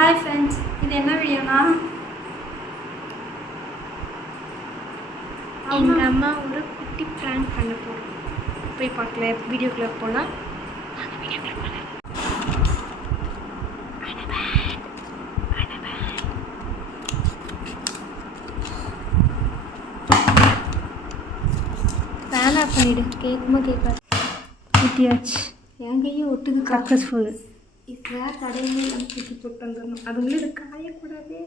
Hi friends, இது என்ன வீடியோனா எங்கள் அம்மா ஒரு குட்டி ப்ராங்க் பண்ண போகிறோம். போய் பார்க்கல, வீடியோக்குள்ளே போகலாம். ஃபேன் ஆஃப் பண்ணிவிடு, கேட்குமா கேட்காது. குட்டியாச்சு என் கையை ஒட்டுக்கு சக்ஸஸ்ஃபுல். இதுக்காக கடையிலே நம்ம தூக்கி போட்டு வந்துடணும். அதுங்களும் இது காயக்கூடாது.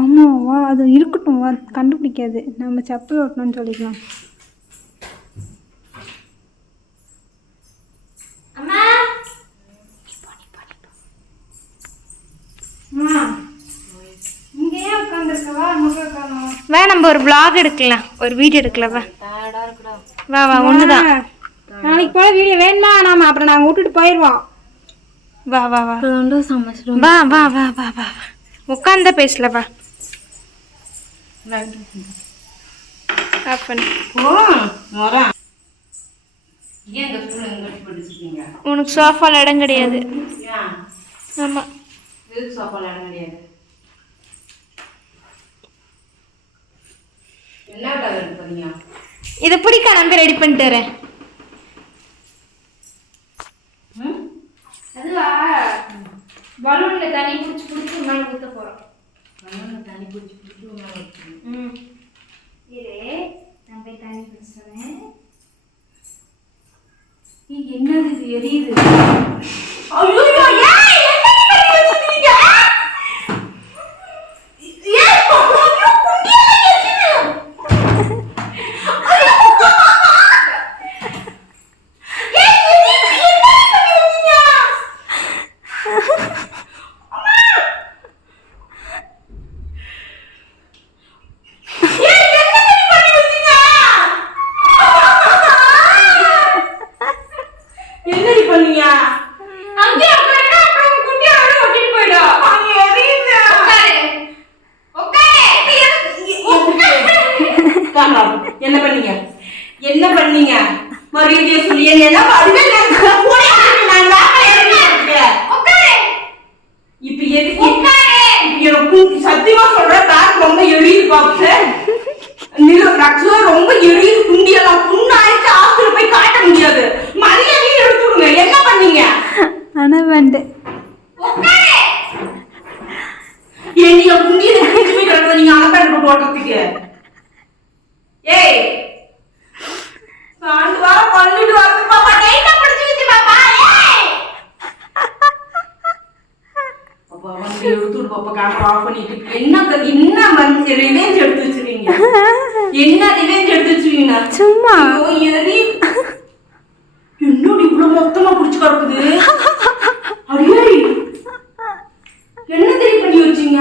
ஆமாம், வா அது இருக்கட்டும், வா கண்டுபிடிக்காது. நம்ம செப்பல் ஓட்டணும்னு சொல்லிக்கலாம். அம்மா இங்கேயே உட்காந்துருக்கவா? வா நம்ம ஒரு vlog எடுக்கலாம், ஒரு வீடியோ எடுக்கலாம். வா வா வா ஒண்ணுதான். நாளைக்கு போல வீடியோ வேணுமா? நாம அப்புறம் நாங்கள் விட்டுட்டு போயிடுவோம். வா வா வா வா வா வா வா வா உட்காந்தா பேசல. வா உனக்கு சோஃபால இடம் கிடையாது. ஆமா, இதை பிடிக்க நம்பி ரெடி பண்ணிட்டு வரேன். அதுவா பலூன்ல தண்ணி பிடிச்சி மேலே ஊற்ற போகிறோம். தண்ணி பிடிச்சி இரு, நான் போய் தண்ணி பிடிச்சிடுறேன். என்னது இது எரியுது? என்ன பண்ணீங்க? என்ன பண்ணீங்க? மரியாதையை சொல்லி என்ன இப்ப எதுக்கு எனக்கு சத்தியமா சொல்ற பேக் ரொம்ப எரியுது. பாப்பு ரொம்ப எரியுது. குண்டியெல்லாம் புண்ணாயிடுச்சு. ஆஸ்பத்திரி போய் காட்ட முடியாது. மரியாதையை எடுத்துடுங்க. என்ன பண்ணீங்க? ஆனா வேண்டு என்னைய குண்டியில போய் கிடக்குது. நீங்க அலப்பாடு போடுறதுக்கு ஏய் காண்டு வா கொல்லிட்டு வந்து பாப்பா டைட்டா பிடிச்சிட்டு பாப்பா. ஏய் பாப்பா வந்து எடுத்துடு பாப்பா. கேமரா ஆஃப் பண்ணிட்டு என்ன வந்து ரிவெஞ்ச் எடுத்து வச்சிருக்கீங்க? என்ன ரிவெஞ்ச் எடுத்து வச்சிருக்கீங்க? சும்மா எரி என்னோட இவ்வளவு மொத்தமா பிடிச்சு கிடக்குது. அடியே என்ன தெரிய பண்ணி வச்சீங்க?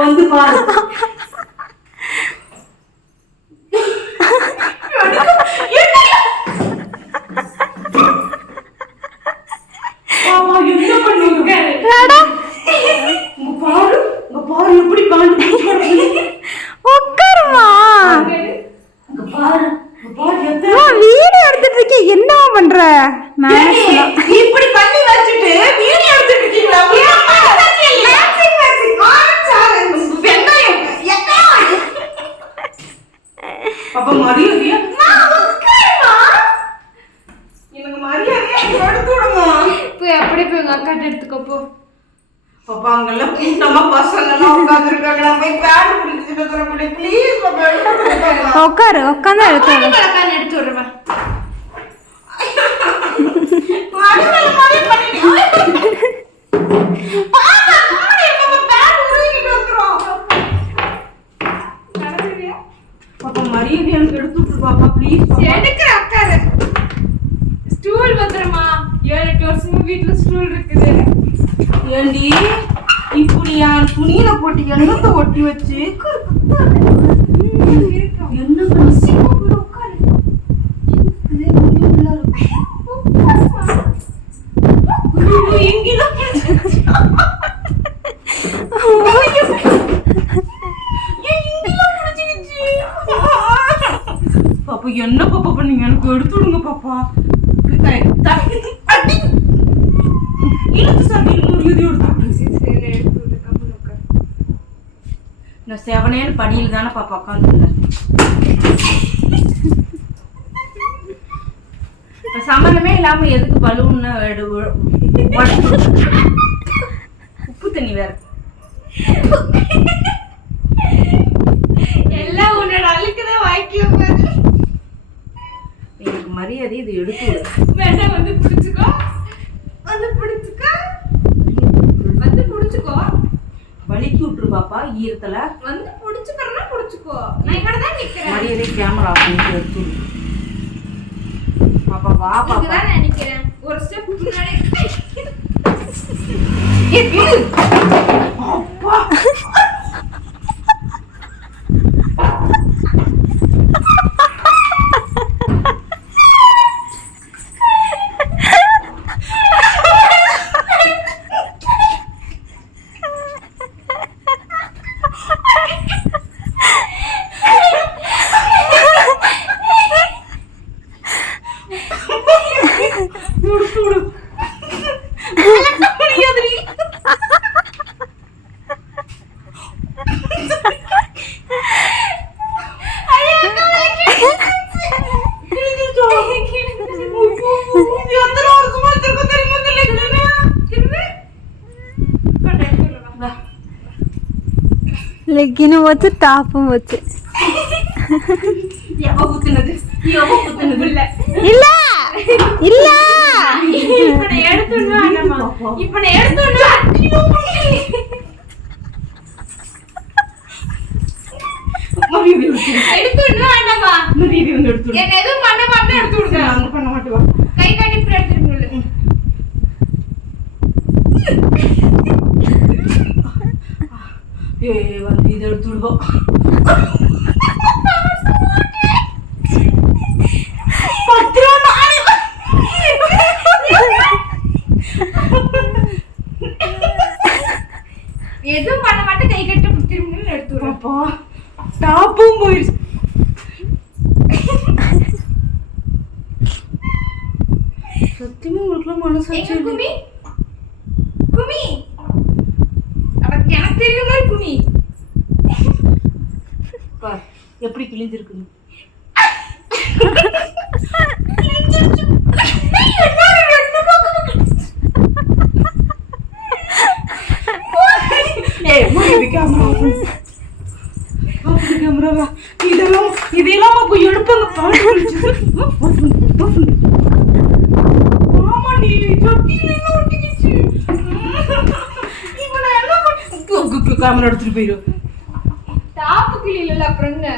வந்து பாரு. எப்படி பாரு வீடியோ எடுத்துட்டு இருக்கேன். என்ன பண்ற? இப்படி பண்ணி வச்சுட்டு வீடியோ எடுத்துட்டு இருக்கீங்களா? பாப்பா மரியாதையா எனக்கு மரியாதையா எடுத்து விடுமா? போய் அப்படியே போய் உங்க அக்காட்ட எடுத்துக்கோ போ. பாப்பா அங்கெல்லாம் கூட்டமா பசங்க எல்லாம் உட்காந்துருக்காங்க. நான் போய் பேண்ட் பிடிச்சிட்டு சொல்ல ப்ளீஸ் பாப்பா. உட்காரு, உட்காந்து எடுத்து விடுறேன். பாப்பா மரியாதை எனக்கு எடுத்து விட்டு பாப்பா ப்ளீஸ். எடுக்கிற உட்காரு. ஸ்டூல் பத்திரமா? 7-8 வருஷமா வீட்டுல ஸ்டூல் இருக்குது. ஏண்டி இப்படி என் துணியில போட்டு எண்ணத்தை ஒட்டி வச்சு என்ன உட்காரு. எங்கெல்லாம் பாப்பா என்ன பாப்பா பண்ணீங்க? எனக்கு எடுத்து விடுங்க பாப்பா அடி இழுத்து சாமி இது நான் செவனேன்னு படியில் தானே பாப்பா உட்காந்துருந்தேன். சம்மந்தமே இல்லாம எதுக்கு பலூன்னு உப்பு தண்ணி வேற எல்லாம் உன்னோட அழுக்குதான் வாய்க்கல பாரு. எனக்கு மரியாதை இது எடுத்து வேண்டாம், வந்து பிடிச்சுக்கோ, வந்து பிடிச்சுக்கோ, வந்து பிடிச்சுக்கோ. வலிக்கு விட்டுரு பாப்பா ஈரத்துல வந்து பிடிச்சுக்கிறனா பிடிச்சுக்கோ. நான் இங்கட தான் நிக்கிறேன். மரியாதை கேமரா ஆஃப் எடுத்து பாப்பா வா பாப்பா நான் நினைக்கிறேன். ஒரு ஸ்டெப் முன்னாடி அப்பா லெக்கினும் வச்சு டாப்பும் வச்சு இல்ல இல்ல இப்ப நான் எடுத்துடுவேன். இப்ப நான் எடுத்துடுவேன். எடுத்துடுவேன் வேண்டாமா? என்ன எதுவும் பண்ண மாட்டேன். எடுத்துடுங்க. பண்ண மாட்டேவா கை காட்டி இப்படி எடுத்துடுங்க. வந்து இது எடுத்துடுவோம். எதுவும் பண்ண மாட்டேன். கை கட்டி திரும்பி எடுத்துடுவோம்ப்பா. டாப்பும் போயிடுச்சு. சத்தியமா உங்களுக்குலாம் மனசாட்சி குமி குமி அவருக்கு எனக்கு தெரியுற மாதிரி குமி எப்படி கிழிஞ்சிருக்கு. இதெல்லாம் போய் எடுப்பாங்க. கேமரா எடுத்துட்டு போயிடும். டாப்பு கிளியில அப்புறம் என்ன?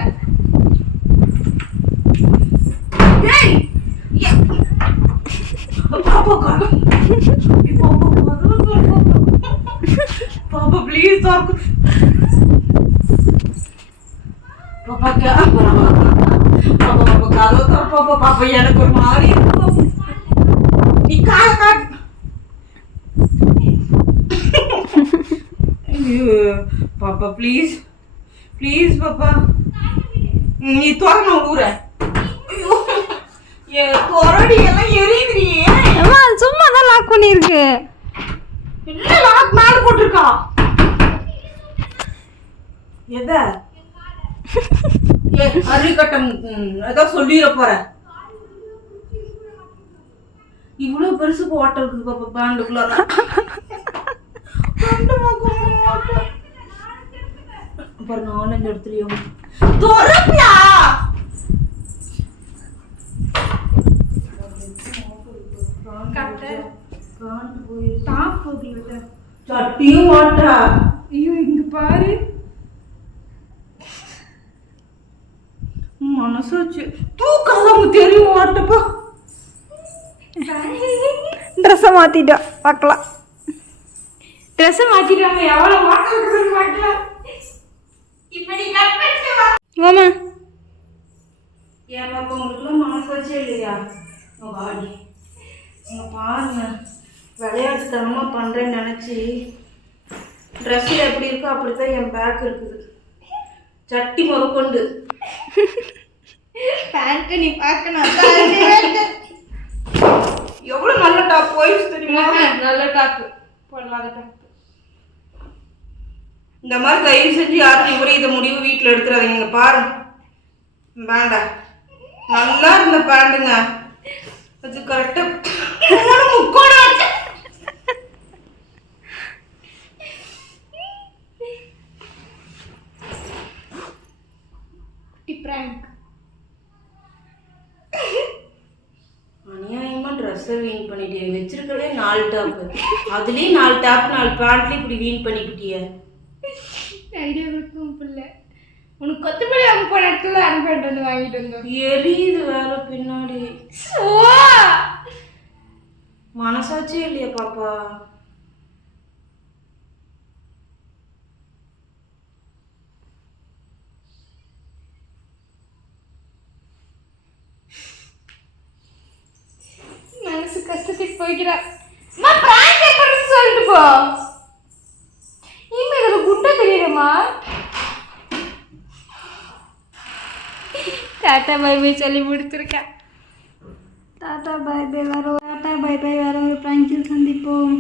பாப்பா ப்ளீஸ் பாப்பா பாப்பா பாப்பா எனக்கு ஒரு மாதிரி நீ கால காட்டு. பாப்பா ப்ளீஸ் ப்ளீஸ் பாப்பா நீ தோறன ஊற கொரடி எல்லாம் எரியுதுறியே. சும்மா தான் லாக் பண்ணிருக்கு. இல்ல லாக் மேல போட்டிருக்கா. எத அரிக்கட்டம் ஏதோ சொல்லிட போற. இவ்வளவு பெருசு ஓட்ட இருக்குது பாப்பா பேண்டுக்குள்ள. அப்புறம் நானும் எடுத்துலையும் தோறப்பியா சட்டியும் ஓட்டா. ஐயோ இங்க பாரு. மனசாச்சு தூக்காம தெரியும் ஓட்டப்பா. ட்ரெஸ்ஸை மாத்திட்டோம். பார்க்கலாம். ட்ரெஸ்ஸை மாத்திட்டாங்க. எவ்வளோ மாட்டலாம் மாட்டலாம். இப்படி ஆமா ஏன் பாப்பா உங்களுக்குலாம் மனசாச்சே இல்லையா? வாடி இங்க பாருங்க. விளையாட்டுத்தனமா பண்றேன்னு நினைச்சி ட்ரெஸ்ஸில் எப்படி இருக்கோ அப்படித்தான் என் பேக் இருக்குது. சட்டி முதற்கொண்டு பேண்ட்டை நீ பார்க்கணும். நல்ல டாப்பு போடலாத டாப்பு. இந்த மாதிரி தயவு செஞ்சு யாரும் விபரீத முடிவு வீட்டில் எடுத்துறாதீங்க. பாரு வேண்டாம், நல்லா இருந்த பேண்டுங்க அது கரெக்டா முக்கோணம் அநியாயமா ட்ரெஸ்ஸை வீண் பண்ணிட்டே. வச்சிருக்கதே 4 டாப்பு, அதுலேயும் 4 டாப் 4 பேண்ட்லேயும் இப்படி வீண் பண்ணிக்கிட்டிய. ஐடியா கொடுக்கும் பிள்ளை. உனக்கு கொத்தமல்லி அவங்க போன இடத்துல அனுப்பிட்டு வந்து வாங்கிட்டு வந்தோம். எரியுது வேற பின்னாடி. மனசாட்சியே இல்லையா பாப்பா? மனசு கஷ்டத்துக்கு போய்க்கிறா. சொல்லிட்டு போ. இனிமே இதுல குண்டை தெரியுமா? டாட்டா பை பை சொல்லி முடிச்சிருக்கேன். டாட்டா பை பை, வேற ஒரு பிராங்கில் சந்திப்போம்.